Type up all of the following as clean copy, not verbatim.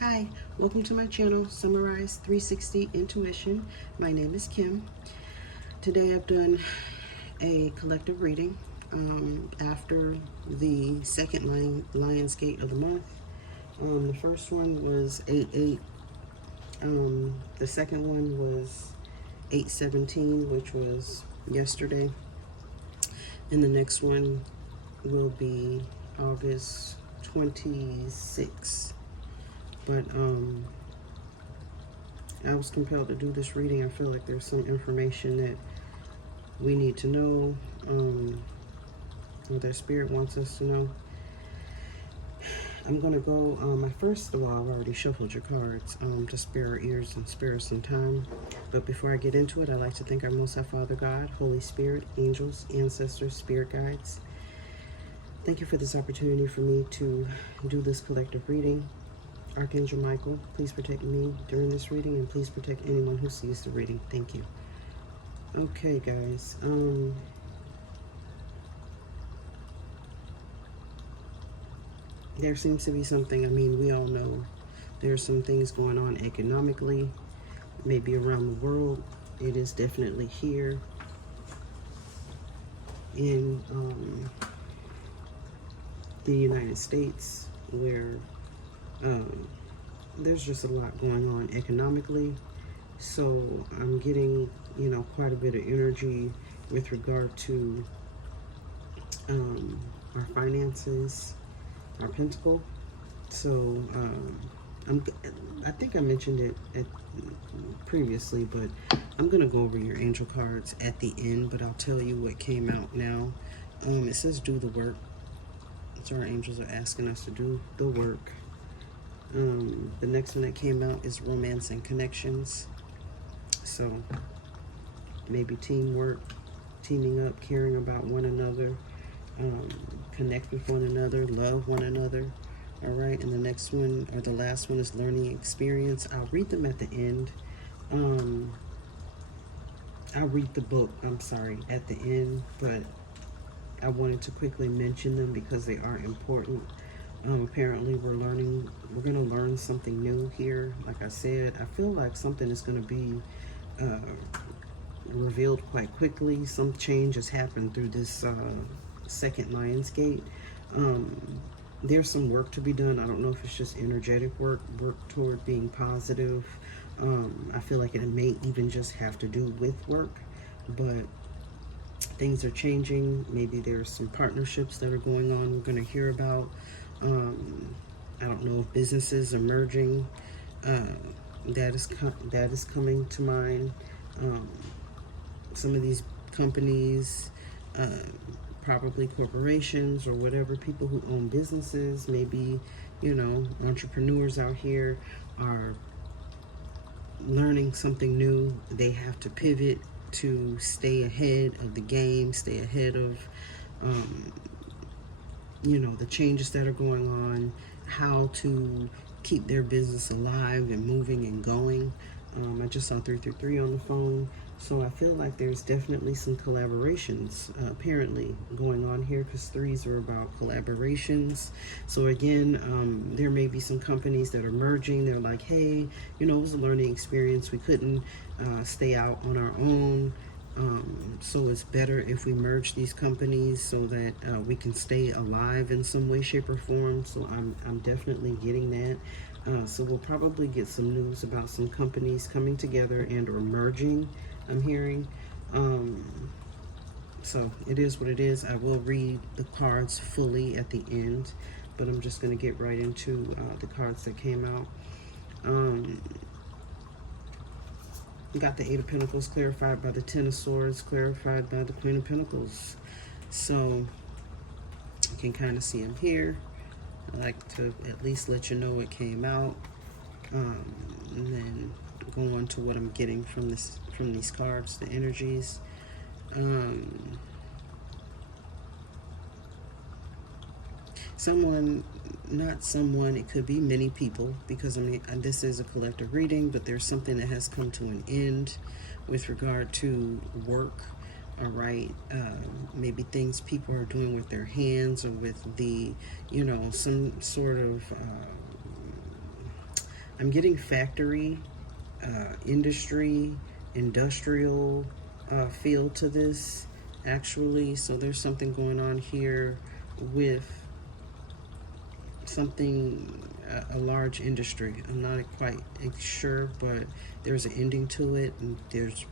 Hi, welcome to my channel, Summarize 360 Intuition. My name is Kim. Today I've done a collective reading after the second Lionsgate of the month. The first one was 8-8. The second one was 8-17, which was yesterday. And the next one will be August 26th. But I was compelled to do this reading. I feel like there's some information that we need to know, or that Spirit wants us to know. I'm going to go, first of all, I've already shuffled your cards to spare our ears and spare us some time. But before I get into it, I'd like to thank our Most High Father God, Holy Spirit, angels, ancestors, spirit guides. Thank you for this opportunity for me to do this collective reading. Archangel Michael, please protect me during this reading, and please protect anyone who sees the reading. Thank you. Okay, guys. There seems to be something, we all know there's some things going on economically, maybe around the world. It is definitely here in the United States, where there's just a lot going on economically. So I'm getting, quite a bit of energy with regard to our finances, our pentacle. So I think I mentioned it previously, but I'm going to go over your angel cards at the end, but I'll tell you what came out now. It says do the work. So our angels are asking us to do the work. The next one that came out is romance and connections. So maybe teamwork, teaming up, caring about one another, connect with one another, love one another. All right, and the next one, or the last one, is learning experience. I'll read them at the end. I'll read the book, at the end, but I wanted to quickly mention them because they are important. Apparently we're going to learn something new here. Like I said, I feel like something is going to be revealed quite quickly. Some change has happened through this second Lionsgate. There's some work to be done. I don't know if it's just energetic work toward being positive. I feel like it may even just have to do with work, but things are changing. Maybe there's some partnerships that are going on we're going to hear about. I don't know if businesses are merging. That is coming to mind. Some of these companies, probably corporations or whatever, people who own businesses, maybe, entrepreneurs out here are learning something new. They have to pivot to stay ahead of the game, stay ahead of, the changes that are going on, how to keep their business alive and moving and going. I just saw 333 on the phone. So I feel like there's definitely some collaborations apparently going on here, because threes are about collaborations. So again, there may be some companies that are merging. They're like, hey, it was a learning experience. We couldn't stay out on our own. So it's better if we merge these companies so that we can stay alive in some way, shape, or form. So I'm definitely getting that. So we'll probably get some news about some companies coming together and or merging, I'm hearing. So it is what it is. I will read the cards fully at the end, but I'm just going to get right into the cards that came out. We got the Eight of Pentacles clarified by the Ten of Swords, clarified by the Queen of Pentacles. So you can kind of see them here. I like to at least let you know it came out, and then go on to what I'm getting from these cards, the energies. It could be many people, because this is a collective reading, but there's something that has come to an end with regard to work. All right, maybe things people are doing with their hands, or with the, some sort of I'm getting factory, industry, industrial feel to this, actually. So there's something going on here with something, a large industry. I'm not quite sure, but there's an ending to it, and there's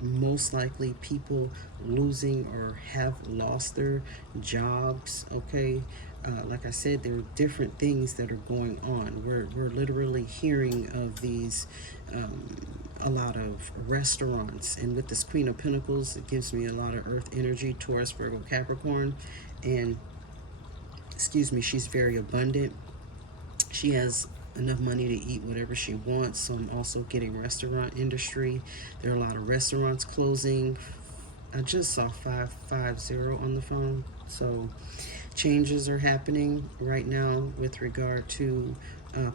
most likely people losing or have lost their jobs. Okay, like I said, there are different things that are going on. We're literally hearing of these, a lot of restaurants, and with this Queen of Pentacles, it gives me a lot of Earth energy, Taurus, Virgo, Capricorn, and excuse me, she's very abundant. She has enough money to eat whatever she wants. So I'm also getting restaurant industry. There are a lot of restaurants closing. I just saw 550 on the phone. So changes are happening right now with regard to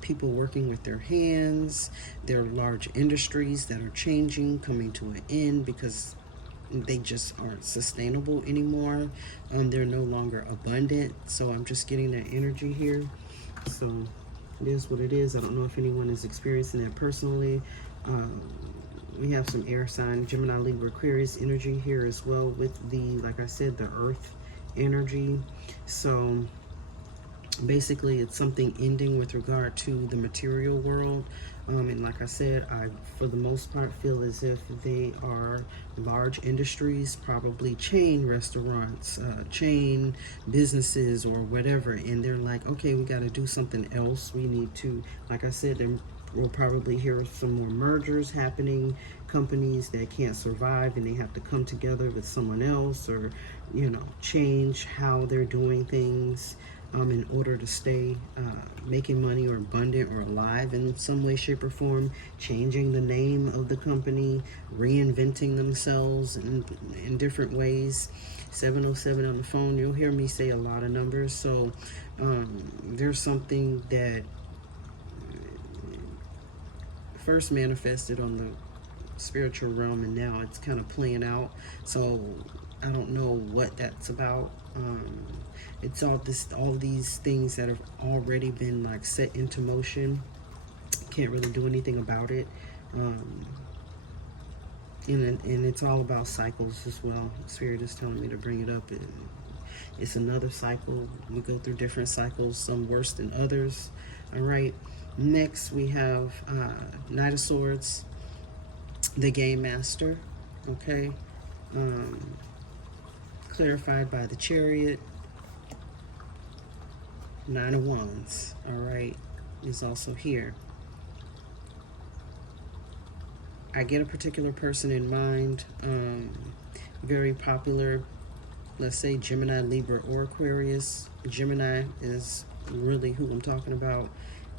people working with their hands. There are large industries that are changing, coming to an end because they just aren't sustainable anymore. They're no longer abundant. So I'm just getting that energy here. So it is what it is. I don't know if anyone is experiencing that personally. We have some air sign, Gemini, Libra, Aquarius energy here as well with the, like I said, the earth energy. So basically it's something ending with regard to the material world. And like I said, I, for the most part, feel as if they are large industries, probably chain restaurants, chain businesses or whatever. And they're like, okay, we got to do something else. We need to, like I said, we'll probably hear some more mergers happening, companies that can't survive and they have to come together with someone else, or, you know, change how they're doing things in order to stay making money or abundant or alive in some way, shape, or form, changing the name of the company, reinventing themselves in different ways. 707 on the phone, you'll hear me say a lot of numbers. So there's something that first manifested on the spiritual realm and now it's kind of playing out. So I don't know what that's about. It's all these things that have already been like set into motion. Can't really do anything about it. And it's all about cycles as well. Spirit is telling me to bring it up. It's another cycle. We go through different cycles, some worse than others. All right. Next we have Knight of Swords, the Game Master. Okay. Clarified by the Chariot. Nine of Wands, all right, is also here. I get a particular person in mind, very popular, let's say Gemini, Libra, or Aquarius. Gemini is really who I'm talking about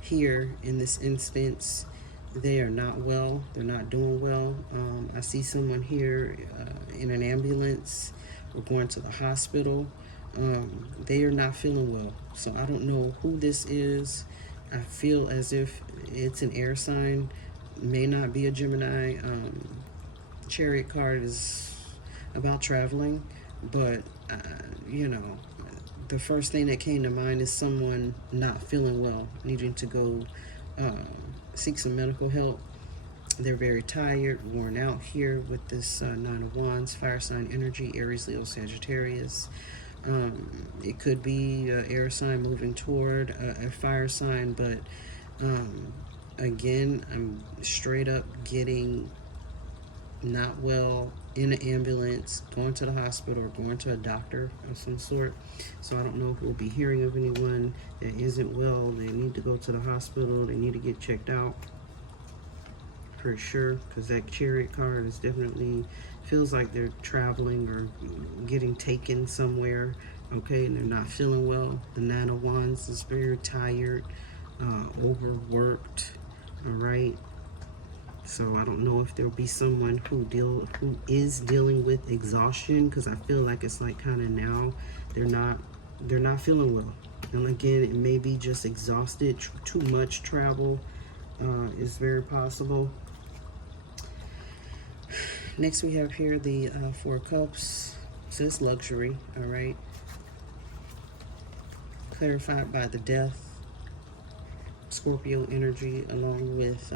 here in this instance. They are not well, they're not doing well. I see someone here in an ambulance or going to the hospital. They are not feeling well. So I don't know who this is. I feel as if it's an air sign, may not be a Gemini. Chariot card is about traveling, but you know, the first thing that came to mind is someone not feeling well, needing to go seek some medical help. They're very tired, worn out here with this Nine of Wands, fire sign energy, Aries, Leo, Sagittarius. It could be an air sign moving toward a fire sign, but again, I'm straight up getting not well, in an ambulance, going to the hospital or going to a doctor of some sort. So I don't know if we'll be hearing of anyone that isn't well. They need to go to the hospital. They need to get checked out for sure, because that Chariot card is definitely feels like they're traveling or getting taken somewhere, okay, and they're not feeling well. The Nine of Wands is very tired, overworked, all right. So I don't know if there'll be someone who is dealing with exhaustion, because I feel like it's like kind of now they're not feeling well. And again, it may be just exhausted. Too much travel is very possible. Next we have here the Four of Cups. So it's luxury, all right. Clarified by the Death, Scorpio energy, along with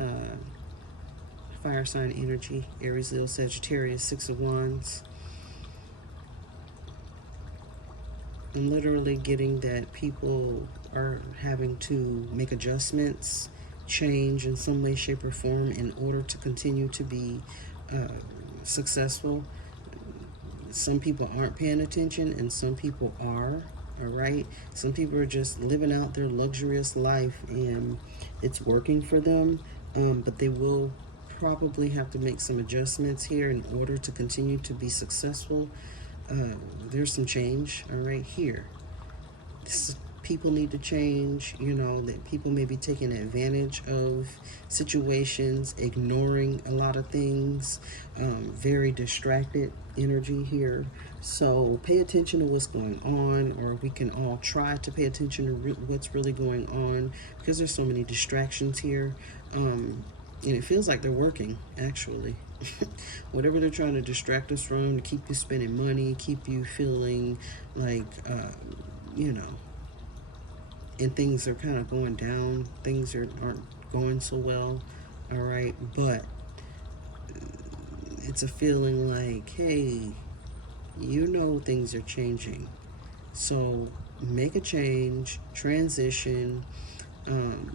fire sign energy, Aries, Leo, Sagittarius, Six of Wands. I'm literally getting that people are having to make adjustments, change in some way, shape, or form in order to continue to be successful. Some people aren't paying attention and some people are. All right, some people are just living out their luxurious life and it's working for them, but they will probably have to make some adjustments here in order to continue to be successful. There's some change, all right, here. People need to change, you know, that people may be taking advantage of situations, ignoring a lot of things, very distracted energy here. So pay attention to what's going on, or we can all try to pay attention to what's really going on, because there's so many distractions here. And it feels like they're working, actually. Whatever they're trying to distract us from, to keep you spending money, keep you feeling like, you know, and things are kind of going down. Things aren't going so well, all right? But it's a feeling like, hey, you know things are changing. So make a change, transition, and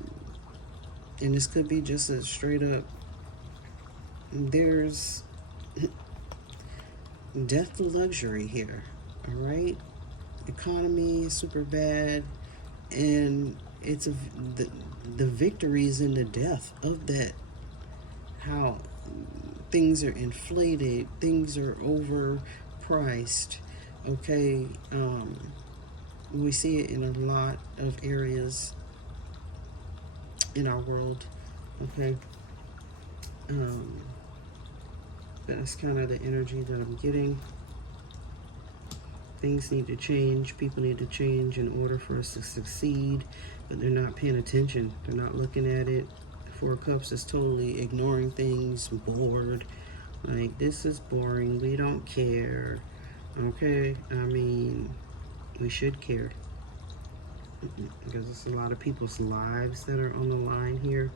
this could be just a straight up, there's death to luxury here, all right? Economy is super bad, and it's the victory is in the death of that. How things are inflated, things are overpriced, okay? We see it in a lot of areas in our world, okay? That's kind of the energy that I'm getting. Things need to change. People need to change in order for us to succeed, but they're not paying attention. They're not looking at it. Four of Cups is totally ignoring things, bored. Like, this is boring. We don't care. Okay? I mean, we should care. Because it's a lot of people's lives that are on the line here.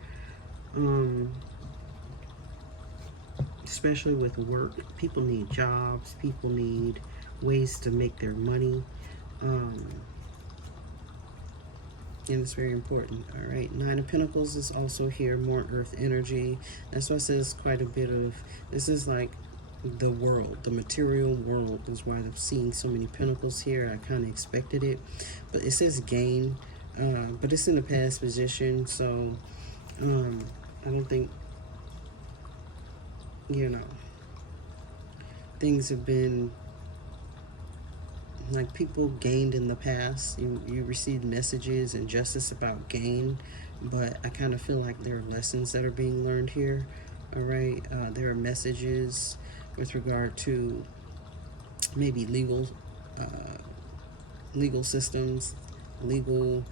Especially with work. People need jobs. People need ways to make their money. And it's very important. All right, Nine of Pentacles is also here, more earth energy. That's why I says quite a bit of, this is like the world, the material world is why I'm seeing so many pentacles here. I kind of expected it, but it says gain, but it's in the past position, so I don't think, you know, things have been like people gained in the past. You received messages and justice about gain, but I kind of feel like there are lessons that are being learned here. All right, there are messages with regard to maybe legal systems, legal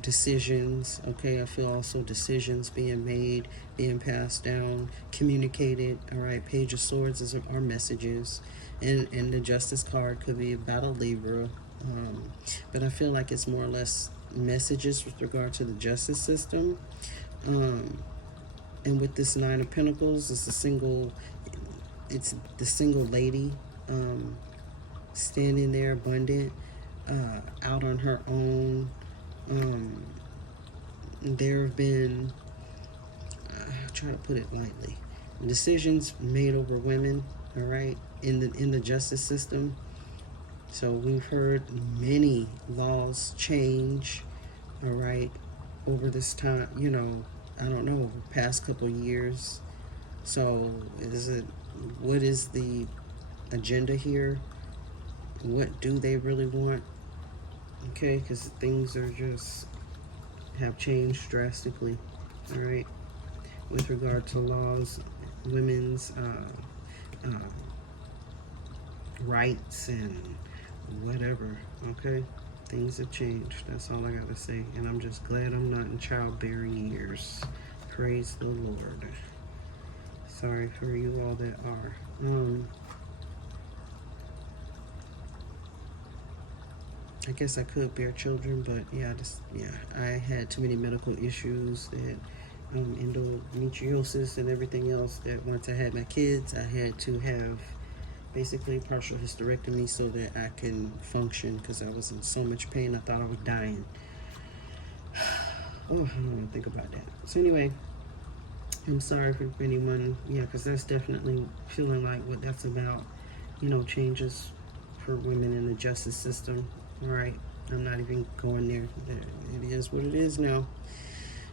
decisions. Okay, I feel also decisions being made, being passed down, communicated. All right, Page of Swords are messages, and the Justice card could be about a Libra, but I feel like it's more or less messages with regard to the justice system. And with this Nine of Pentacles, it's the single lady standing there, abundant, out on her own. There have been, I'll try to put it lightly, decisions made over women, all right, in the justice system. So we've heard many laws change, all right, over this time, you know, I don't know, over the past couple years. So what is the agenda here? What do they really want? Okay, because things are have changed drastically, all right, with regard to laws, women's rights and whatever, okay? Things have changed. That's all I gotta say. And I'm just glad I'm not in childbearing years. Praise the Lord. Sorry for you all that are. I guess I could bear children, but yeah, I had too many medical issues that endometriosis and everything else, that once I had my kids, I had to have basically a partial hysterectomy so that I can function, because I was in so much pain I thought I was dying. Oh, I don't even think about that. So anyway, I'm sorry for anyone, yeah, because that's definitely feeling like what that's about, changes for women in the justice system. All right, I'm not even going there. It is what it is now.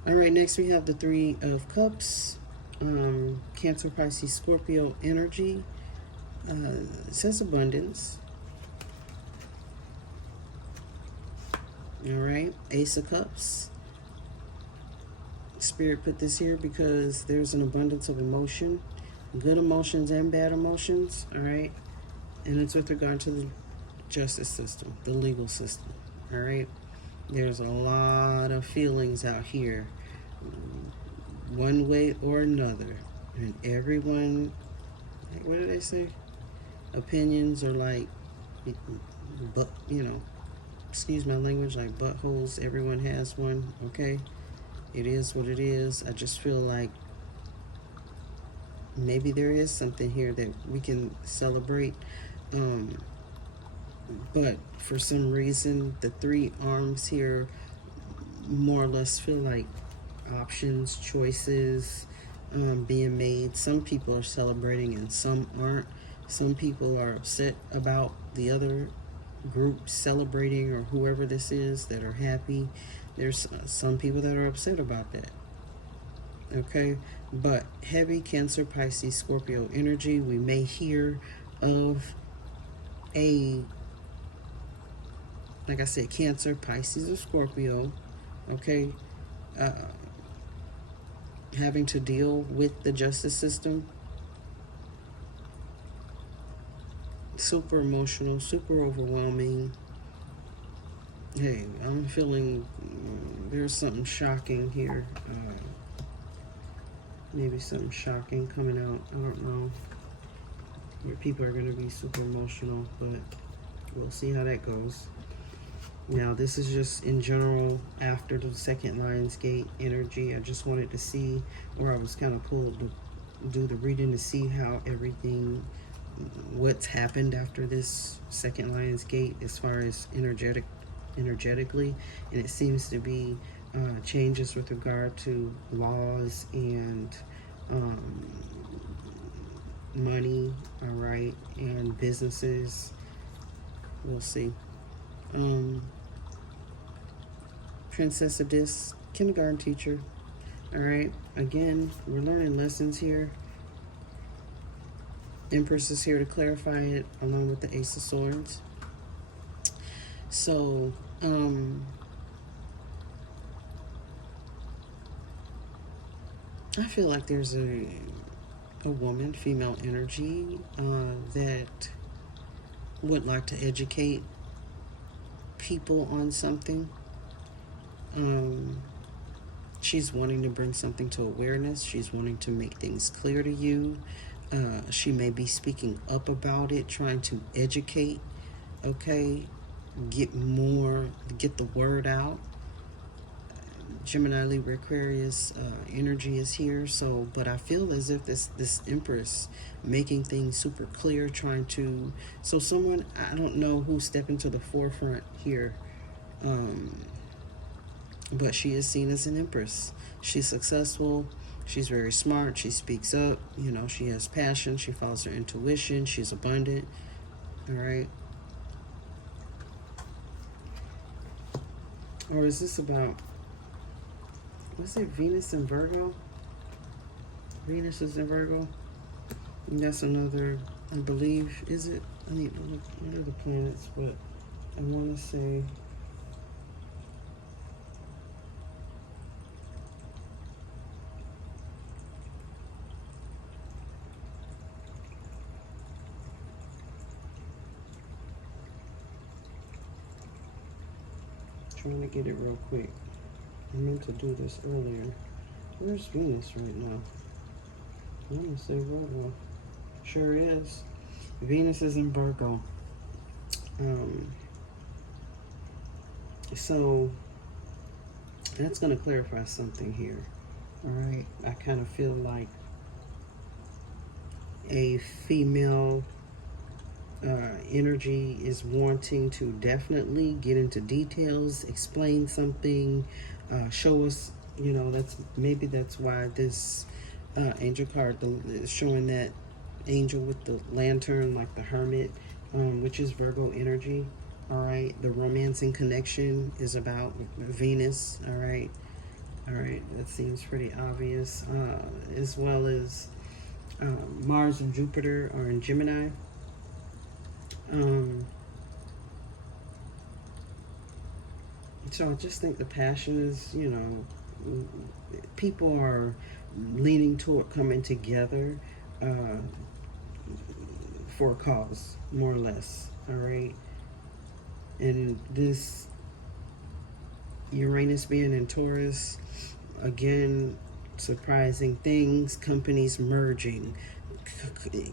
All right, next we have the Three of Cups, Cancer, Pisces, Scorpio energy. It says abundance. All right, Ace of Cups. Spirit put this here because there's an abundance of emotion, good emotions and bad emotions. All right, and it's with regard to the justice system, the legal system. All right, there's a lot of feelings out here, one way or another, and everyone, what do they say? Opinions are like, but excuse my language, like buttholes. Everyone has one. Okay, it is what it is. I just feel like maybe there is something here that we can celebrate. But for some reason, the three arms here more or less feel like options, choices being made. Some people are celebrating and some aren't. Some people are upset about the other group celebrating, or whoever this is that are happy. There's some people that are upset about that. Okay, but heavy Cancer, Pisces, Scorpio energy, we may hear of a, like I said, Cancer, Pisces, or Scorpio, okay, having to deal with the justice system. Super emotional, super overwhelming. Hey, I'm feeling there's something shocking here. Maybe something shocking coming out. I don't know. Your people are going to be super emotional, but we'll see how that goes. Now, this is just in general after the second Lionsgate energy. I just wanted to see, or I was kind of pulled to do the reading to see how everything, what's happened after this second Lionsgate as far as energetically, and it seems to be changes with regard to laws and money, all right, and businesses. We'll see. Princess of Discs, kindergarten teacher. All right, again, we're learning lessons here. Empress is here to clarify it, along with the Ace of Swords. So, I feel like there's a woman, female energy, that would like to educate people on something. She's wanting to bring something to awareness. She's wanting to make things clear to you. She may be speaking up about it, trying to educate, okay, get the word out. Gemini, Libra, Aquarius energy is here. So, but I feel as if this Empress making things super clear, trying to, so someone, I don't know who's stepping to the forefront here, but she is seen as an Empress. She's successful. She's very smart. She speaks up. She has passion. She follows her intuition. She's abundant. All right. Or is this about, what's it, Venus and Virgo? Venus is in Virgo. And that's another, I believe, is it? I need to look, what are the planets? But I want to say, trying to get it real quick. I meant to do this earlier. Where's Venus right now? I want to say Virgo. Sure is. Venus is in Virgo. So that's going to clarify something here. All right. I kind of feel like a female energy is wanting to definitely get into details, explain something, show us. That's why this angel card is showing that angel with the lantern, like the hermit, which is Virgo energy. All right, the romancing connection is about Venus. All right, that seems pretty obvious. As well as Mars and Jupiter are in Gemini. Um, so I just think the passion is, people are leaning toward coming together uh, for a cause, more or less. All right, and this Uranus being in Taurus, again, surprising things, companies merging,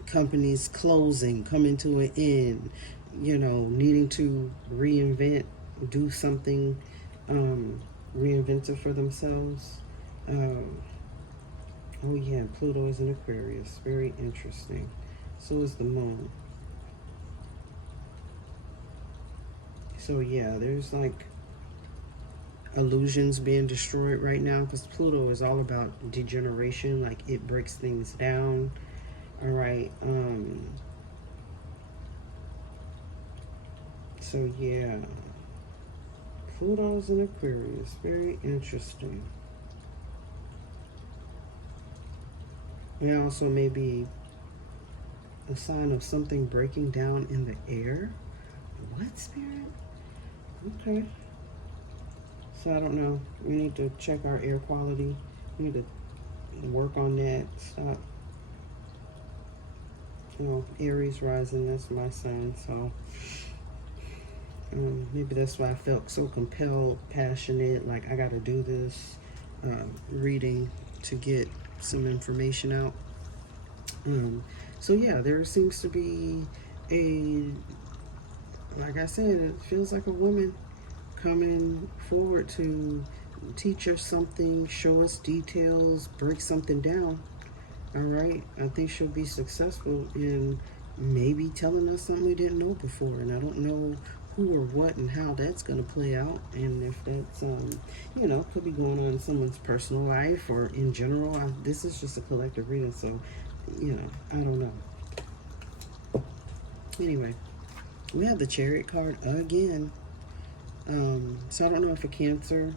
companies closing, coming to an end, needing to reinvent, do something reinventive for themselves. Um, oh, yeah, Pluto is in Aquarius. Very interesting. So is the moon. So, yeah, there's like illusions being destroyed right now because Pluto is all about degeneration, like it breaks things down. All right. So yeah, Pluto's in Aquarius. Very interesting. And also maybe a sign of something breaking down in the air. What, Spirit? Okay. So I don't know. We need to check our air quality. We need to work on that. Stop. Aries rising, that's my sign. So maybe that's why I felt so compelled, passionate, like I got to do this reading to get some information out. So yeah, there seems to be like I said, it feels like a woman coming forward to teach us something, show us details, break something down. All right, I think she'll be successful in maybe telling us something we didn't know before, and I don't know who or what and how that's going to play out, and if that's could be going on in someone's personal life or in general. This is just a collective reading, so I don't know. Anyway, we have the Chariot card again. So I don't know if a Cancer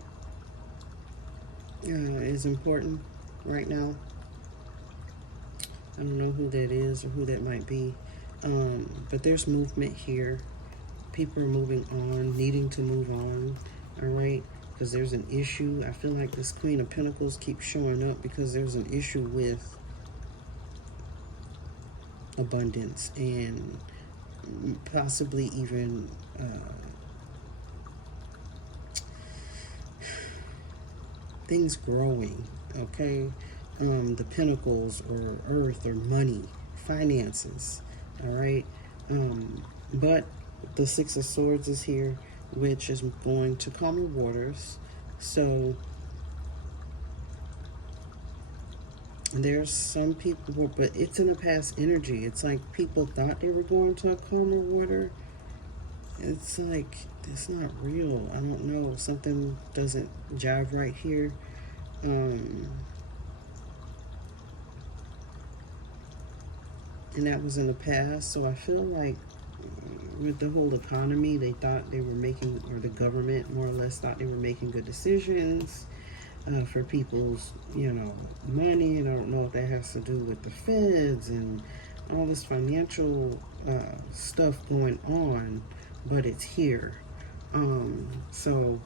is important right now. I don't know who that is or who that might be. But there's movement here. People are moving on, needing to move on. All right. Because there's an issue. I feel like this Queen of Pentacles keeps showing up because there's an issue with abundance and possibly even things growing. Okay. The Pentacles or Earth or money, finances. All right. But the Six of Swords is here, which is going to calmer waters. So there's some people, but it's in a past energy. It's like people thought they were going to a calmer water. It's like, it's not real. I don't know. Something doesn't jive right here. And that was in the past. So I feel like with the whole economy, they thought they were making, or the government more or less thought they were making good decisions for people's, money. And I don't know if that has to do with the feds and all this financial stuff going on, but it's here. So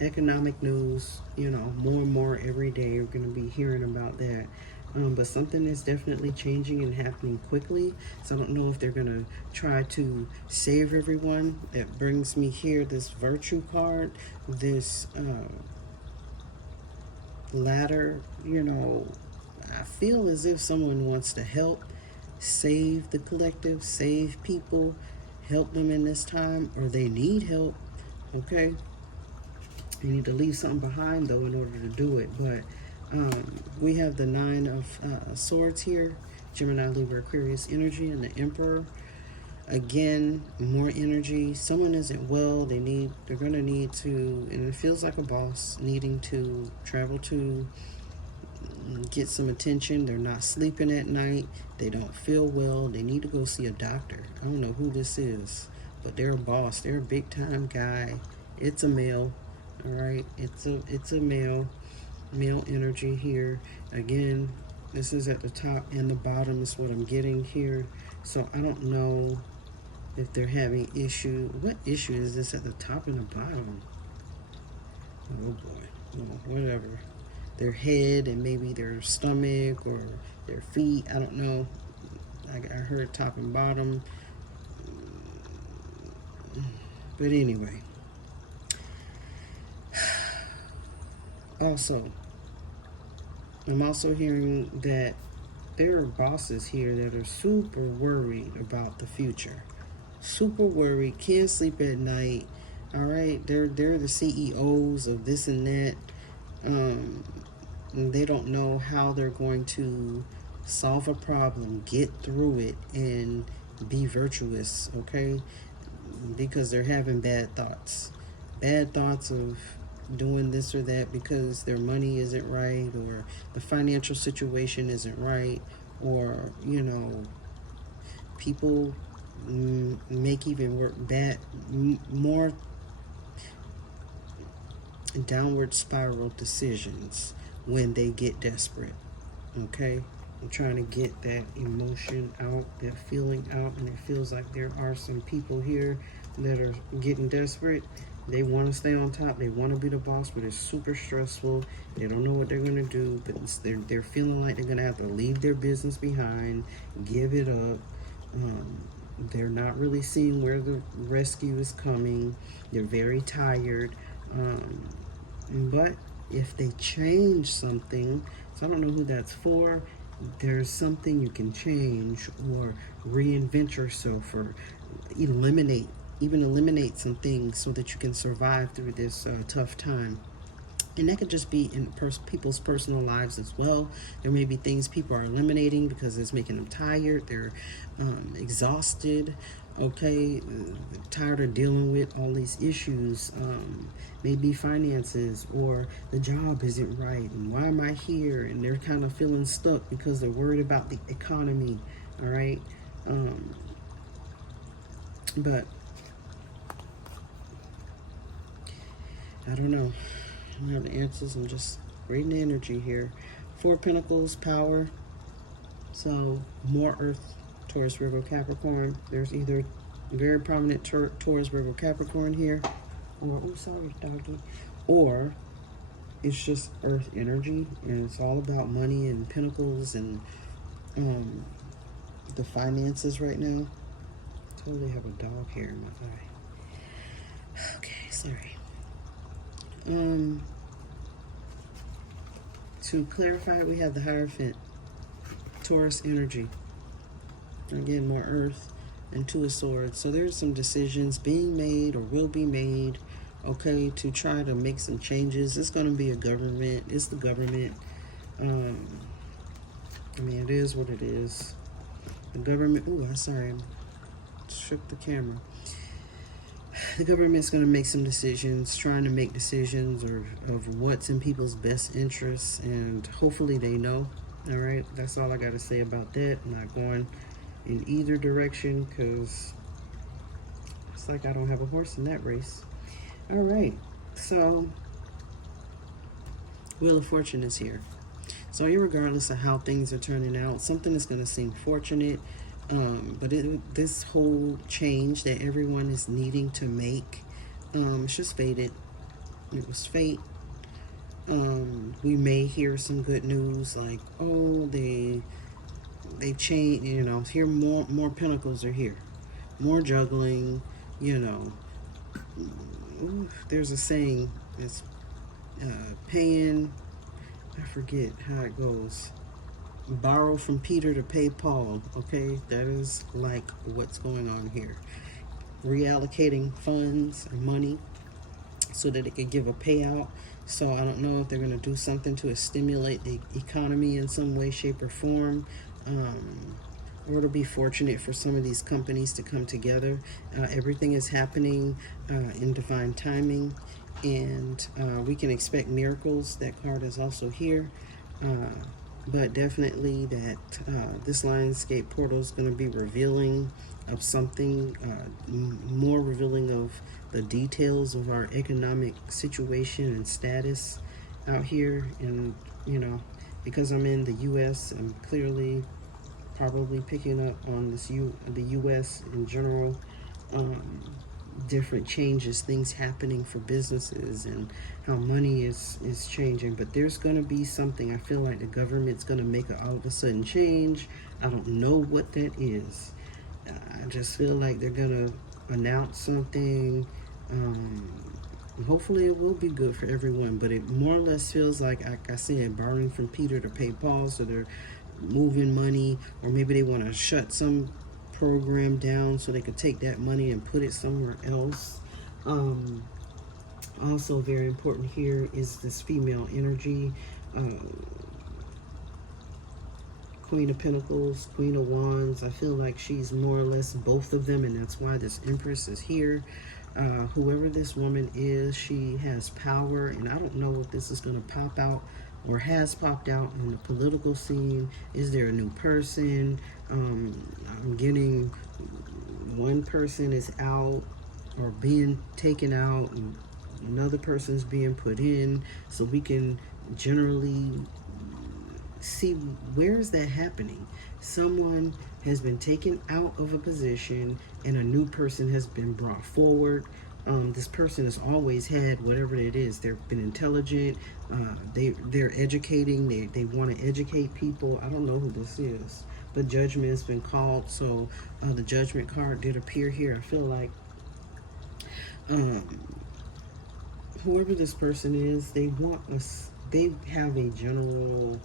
economic news, more and more every day we're going to be hearing about that. But something is definitely changing and happening quickly. So I don't know if they're going to try to save everyone. That brings me here, this Virtue card, this ladder. I feel as if someone wants to help save the collective, save people, help them in this time, or they need help. okay? You need to leave something behind, though, in order to do it. But we have the Nine of Swords here, Gemini, Libra, Aquarius energy, and the Emperor. Again, more energy. Someone isn't well. They're going to need to, and it feels like a boss needing to travel to get some attention. They're not sleeping at night. They don't feel well. They need to go see a doctor. I don't know who this is, but they're a boss. They're a big time guy. It's a male. All right. It's a male energy here. Again, this is at the top and the bottom is what I'm getting here. So I don't know if they're having issue. What issue is this at the top and the bottom? Oh boy. Well, whatever. Their head and maybe their stomach or their feet. I don't know. I heard top and bottom. But anyway. Also, I'm also hearing that there are bosses here that are super worried about the future. Super worried, can't sleep at night. All right, they're the CEOs of this and that. And they don't know how they're going to solve a problem, get through it, and be virtuous, okay? Because they're having bad thoughts. Bad thoughts of doing this or that because their money isn't right, or the financial situation isn't right, or, you know, people make even work bad, more downward spiral decisions when they get desperate. Okay, I'm trying to get that emotion out, that feeling out, and it feels like there are some people here that are getting desperate. They want to stay on top, they want to be the boss, but it's super stressful. They don't know what they're going to do, but they're feeling like they're going to have to leave their business behind, give it up. They're not really seeing where the rescue is coming. They're very tired. But if they change something, so I don't know who that's for, there's something you can change or reinvent yourself, or eliminate some things so that you can survive through this tough time. And that could just be in people's personal lives as well. There may be things people are eliminating because it's making them tired. They're exhausted, okay, tired of dealing with all these issues. Maybe finances, or the job isn't right, and why am I here? And they're kind of feeling stuck because they're worried about the economy, all right? But I don't know. I don't have the answers. I'm just reading the energy here. Four Pentacles, power. So more Earth, Taurus, Virgo, Capricorn. There's either very prominent Taurus, Virgo, Capricorn here, or, oh, sorry, doggy, or it's just Earth energy, and it's all about money and Pentacles and the finances right now. I totally have a dog hair in my eye. Okay, sorry. To clarify, we have the Hierophant, Taurus energy. Again, more Earth and Two of Swords. So there's some decisions being made or will be made, okay, to try to make some changes. It's going to be a government. It's the government. I mean, it is what it is. The government. Oh, I'm sorry. I shook the camera. The government's going to make some decisions, trying to make decisions of what's in people's best interests, and hopefully they know. All right, that's all I got to say about that. I'm not going in either direction because it's like I don't have a horse in that race. All right, so Wheel of Fortune is here. So irregardless of how things are turning out, something is going to seem fortunate. But this whole change that everyone is needing to make, it's just fated. It was fate. We may hear some good news, like, oh, they changed, you know, here more Pentacles are here. More juggling, you know. Ooh, there's a saying, it's paying, I forget how it goes. Borrow from Peter to pay Paul, okay? That is like what's going on here. Reallocating funds and money so that it could give a payout. So I don't know if they're going to do something to stimulate the economy in some way, shape, or form. Or it'll be fortunate for some of these companies to come together. Everything is happening in divine timing, and we can expect miracles. That card is also here. But definitely that this Lionsgate portal is going to be revealing of something, more revealing of the details of our economic situation and status out here. And, you know, because I'm in the U.S., I'm clearly probably picking up on the U.S. in general. Different changes, things happening for businesses, and how money is changing. But there's going to be something. I feel like the government's going to make an all of a sudden change. I don't know what that is. I just feel like they're going to announce something. Hopefully it will be good for everyone, but it more or less feels like I said, borrowing from Peter to pay Paul. So they're moving money, or maybe they want to shut some program down so they could take that money and put it somewhere else. Also very important here is this female energy. Queen of Pentacles, Queen of Wands. I feel like she's more or less both of them, and that's why this Empress is here. Whoever this woman is, she has power, and I don't know if this is going to pop out or has popped out in the political scene. Is there a new person? I'm getting one person is out or being taken out, and another person's being put in, so we can generally see where is that happening. Someone has been taken out of a position and a new person has been brought forward. This person has always had whatever it is. They've been intelligent. They're educating. They want to educate people. I don't know who this is, but judgment has been called. So the judgment card did appear here. I feel like whoever this person is, they want us. They have a general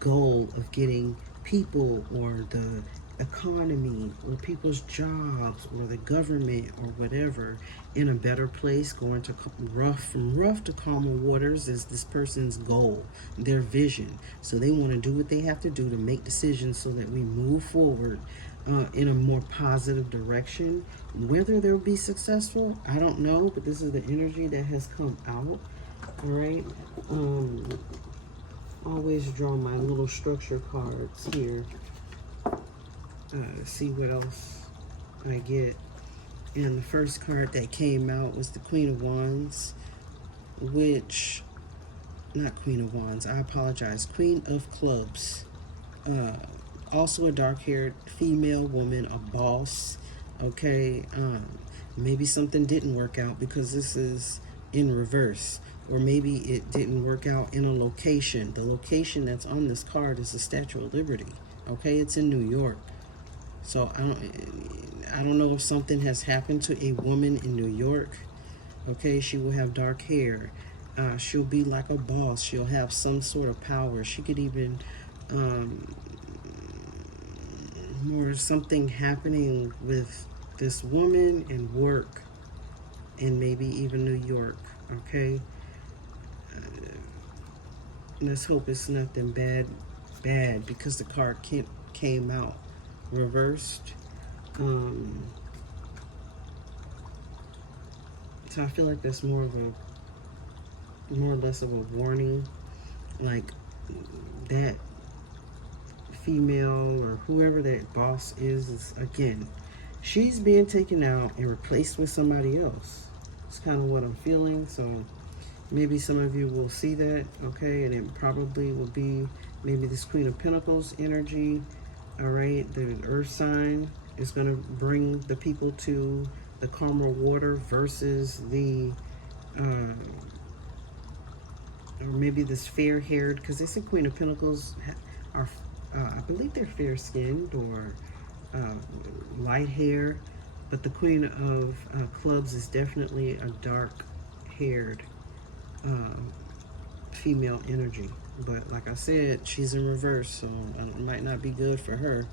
goal of getting people or the economy or people's jobs or the government or whatever in a better place. Going to from rough to calmer waters is this person's goal, their vision. So they want to do what they have to do to make decisions so that we move forward in a more positive direction. Whether they'll be successful, I don't know, but this is the energy that has come out. All right. Always draw my little structure cards here. See what else I get. And the first card that came out was the Queen of Wands, which, not Queen of Wands, I apologize, Queen of Clubs. Also a dark-haired female woman, a boss. Okay, maybe something didn't work out because this is in reverse. Or maybe it didn't work out in a location. The location that's on this card is the Statue of Liberty. Okay, it's in New York. So I don't know if something has happened to a woman in New York. Okay, she will have dark hair. She'll be like a boss. She'll have some sort of power. She could even more something happening with this woman and work, and maybe even New York. Okay. Let's hope it's nothing bad because the card came out reversed. So I feel like that's more or less of a warning, like that female or whoever that boss is again, she's being taken out and replaced with somebody else. It's kind of what I'm feeling. So maybe some of you will see that, okay, and it probably will be maybe this Queen of Pentacles energy. All right, the earth sign is going to bring the people to the calmer water versus the or maybe this fair-haired, because they say Queen of Pentacles are I believe they're fair-skinned or light hair, but the Queen of Clubs is definitely a dark-haired female energy. But like I said, she's in reverse, so it might not be good for her.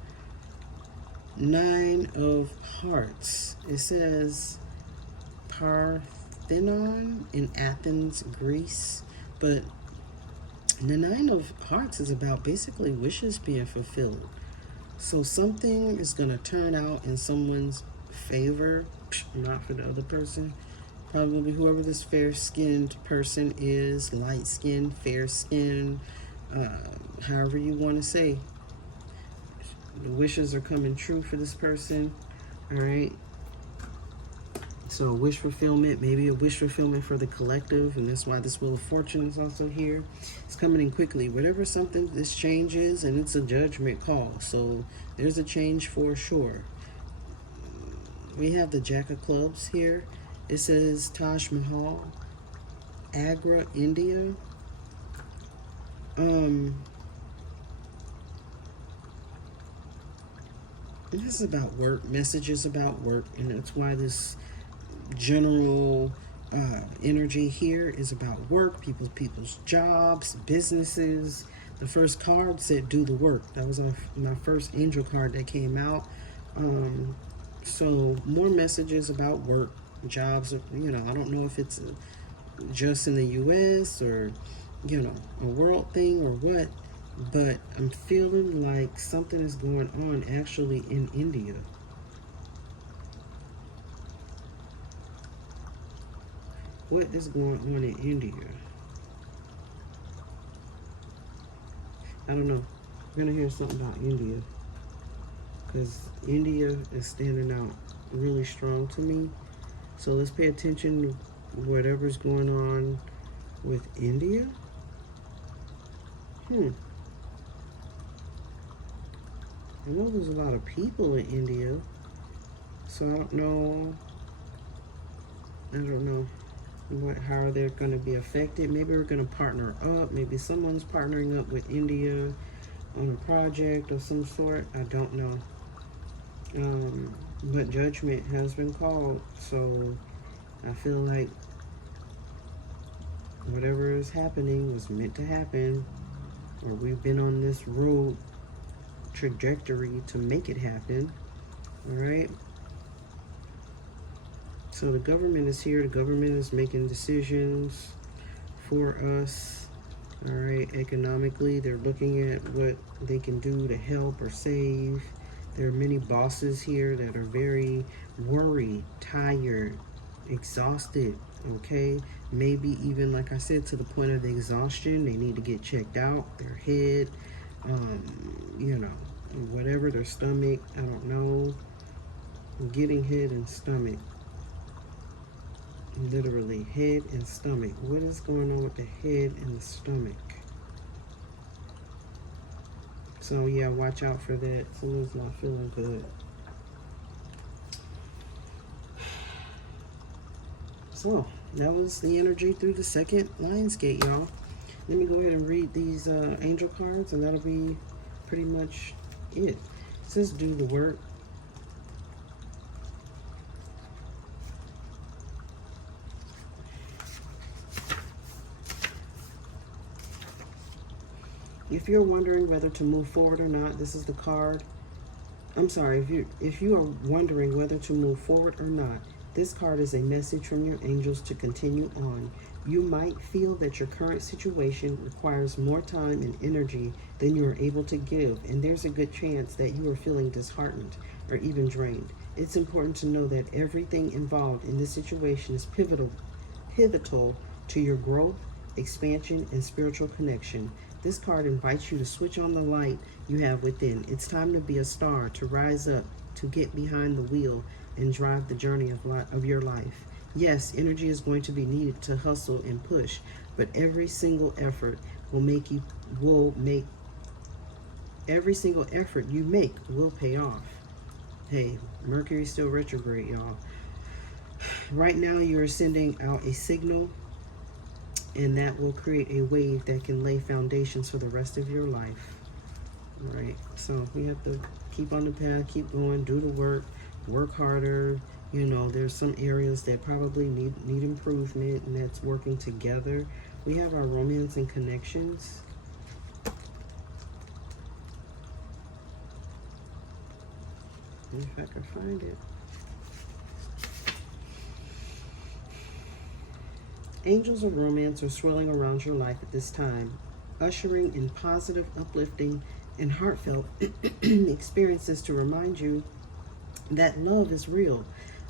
9 of Hearts. It says Parthenon in Athens, Greece. But the Nine of Hearts is about basically wishes being fulfilled. So something is going to turn out in someone's favor, not for the other person. Probably whoever this fair-skinned person is, light-skinned, fair-skinned, uh, however you want to say. The wishes are coming true for this person. All right. So wish fulfillment, maybe a wish fulfillment for the collective, and that's why this Wheel of Fortune is also here. It's coming in quickly. Whatever something this change is, and it's a judgment call. So there's a change for sure. We have the Jack of Clubs here. It says Taj Mahal, Agra, India. This is about work, messages about work, and that's why this general energy here is about work, people's jobs, businesses. The first card said do the work. That was my first angel card that came out. So more messages about work, jobs. You know, I don't know if it's just in the U.S. or, you know, a world thing or what, but I'm feeling like something is going on actually in India. What is going on in India? I don't know. We're going to hear something about India, because India is standing out really strong to me. So let's pay attention to whatever's going on with India. I know there's a lot of people in India, so I don't know how they're going to be affected. Maybe we're going to partner up. Maybe someone's partnering up with India on a project of some sort. I don't know. But judgment has been called, so I feel like whatever is happening was meant to happen, or we've been on this road trajectory to make it happen. All right. So the government is here. The government is making decisions for us. All right. Economically, they're looking at what they can do to help or save. There are many bosses here that are very worried, tired, exhausted. Okay. Maybe even, like I said, to the point of exhaustion. They need to get checked out. Their head, you know, whatever, their stomach. I don't know. Getting head and stomach. Literally, head and stomach. What is going on with the head and the stomach? So yeah, watch out for that. Someone's not feeling good. So that was the energy through the second Lionsgate, y'all. Let me go ahead and read these angel cards, and that'll be pretty much it. It says do the work. If you're wondering whether to move forward or not, this is the card. I'm sorry, if you are wondering whether to move forward or not, this card is a message from your angels to continue on. You might feel that your current situation requires more time and energy than you are able to give, and there's a good chance that you are feeling disheartened or even drained. It's important to know that everything involved in this situation is pivotal to your growth, expansion, and spiritual connection. This card invites you to switch on the light you have within. It's time to be a star, to rise up, to get behind the wheel and drive the journey of your life. Yes, energy is going to be needed to hustle and push, but every single effort every single effort you make will pay off. Hey, Mercury's still retrograde, y'all. Right now, you're sending out a signal, and that will create a wave that can lay foundations for the rest of your life. All right, so we have to keep on the path, keep going, do the work harder. You know, there's some areas that probably need improvement, and that's working together. We have our romance and connections. If I can find it. Angels of romance are swirling around your life at this time, ushering in positive, uplifting, and heartfelt experiences to remind you that love is real.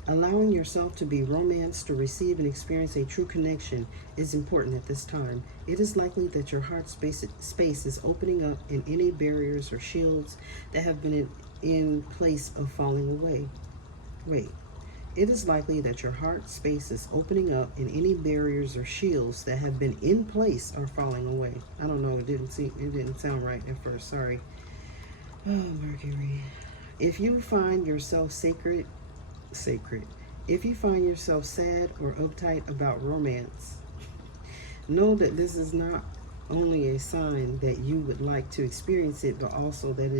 Allowing yourself to be romanced, to receive and experience a true connection is important at this time. It is likely that your heart space is opening up, and any barriers or shields that have been in place of falling away. Wait. It is likely that your heart space is opening up, and any barriers or shields that have been in place are falling away. I don't know. It didn't sound right at first. Sorry. Oh, Mercury. If you find yourself sacred. If you find yourself sad or uptight about romance, know that this is not only a sign that you would like to experience it, but also that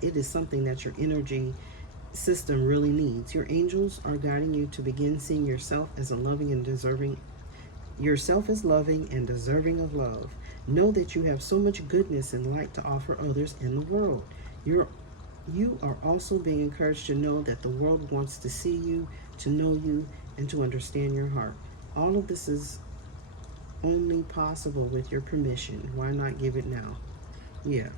it is something that your energy system really needs. Your angels are guiding you to begin seeing yourself as loving and deserving of love. Know that you have so much goodness and light to offer others in the world. You are also being encouraged to know that the world wants to see you, to know you, and to understand your heart. All of this is only possible with your permission. Why not give it now? Yeah,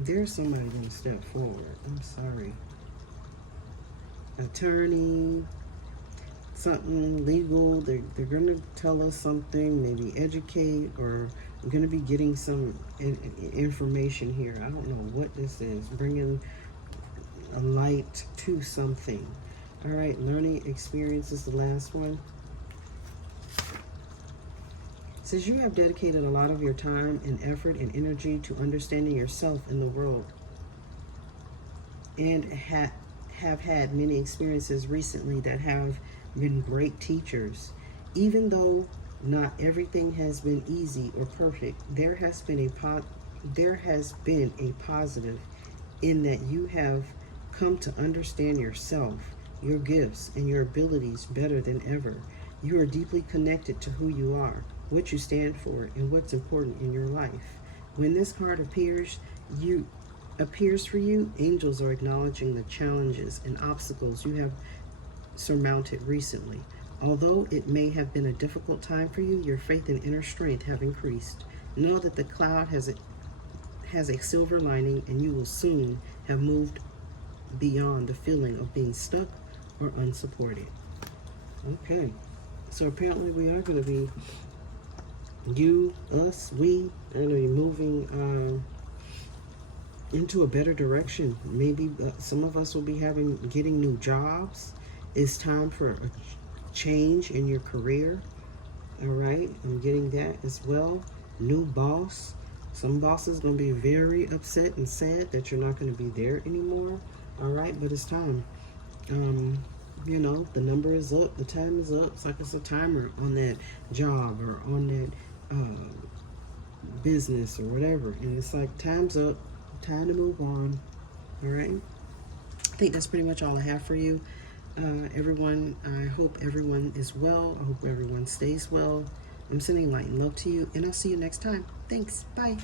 there's somebody going to step forward. I'm sorry. Attorney, something legal. They're going to tell us something, maybe educate, or we're going to be getting some information here. I don't know what this is. Bringing a light to something. All right, learning experience is the last one. It says you have dedicated a lot of your time and effort and energy to understanding yourself in the world, and have had many experiences recently that have been great teachers. Even though not everything has been easy or perfect, there has been a positive in that you have come to understand yourself, your gifts, and your abilities better than ever. You are deeply connected to who you are, what you stand for, and what's important in your life. When this card appears for you, angels are acknowledging the challenges and obstacles you have surmounted recently. Although it may have been a difficult time for you, your faith and inner strength have increased. Know that the cloud has a silver lining, and you will soon have moved beyond the feeling of being stuck or unsupported. Okay, so apparently we are going to be, we are going to be moving into a better direction. Maybe some of us will be getting new jobs. It's time for a change in your career. All right, I'm getting that as well. New boss. Some bosses going to be very upset and sad that you're not going to be there anymore. All right, but it's time. You know, the number is up, the time is up. It's like it's a timer on that job or on that business or whatever. And it's like, time's up, time to move on. All right. I think that's pretty much all I have for you. Everyone, I hope everyone is well. I hope everyone stays well. I'm sending light and love to you, and I'll see you next time. Thanks. Bye.